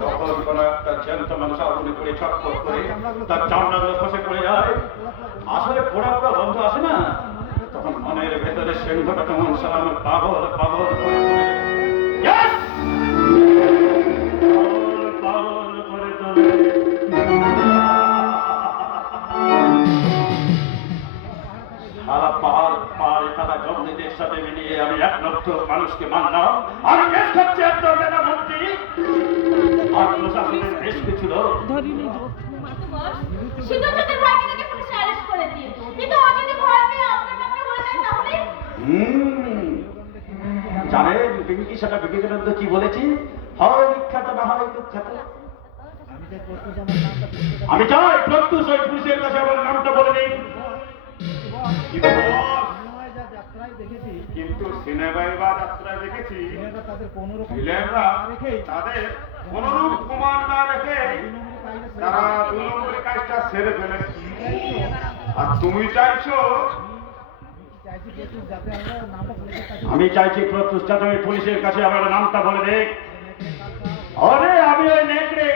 তখন কোনো একটা জ্যান্ত মানুষ আগুনে পড়ে ছটফট করে তার চামড়াগুলো খসে পড়ে যায়, আসলে পোড়া পোড়া গন্ধ আসে না, তখন মনের ভেতরে সিংহটা তেমন সালাম পাগল পাগল করে তোলে। Yes! পাগল করে তোলে। সারা পাহাড়ে থাকা জঙ্গলিদের সাথে মিলিয়ে আমি 1 লক্ষ মানুষকে মানলাম। আমি কেস করছি একদম নেতা মন্ত্রী আর প্রশাসনের বেশ কিছু লোক। জানেন বিম্বিসার বিবেকানন্দ কি বলেছি? হয় বিখ্যাত না হয় কুখ্যাত। আমি চাই প্রত্যুষ ওই পুলিশের কাছে আমার নামটা বলে দিন। কিন্তু সিনেমায় বা যাত্রায় দেখেছি ভিলেনরা তাদের কোনরূপ প্রমাণ না রেখে তারা 2 নম্বরের কাজটা সেরে ফেলে। আর তুমি চাইছো আমি চাইছি প্রত্যুষ যাতে ওই পুলিশের কাছে আমার নামটা বলে দেখ। আরে আমি ওই নেকড়ে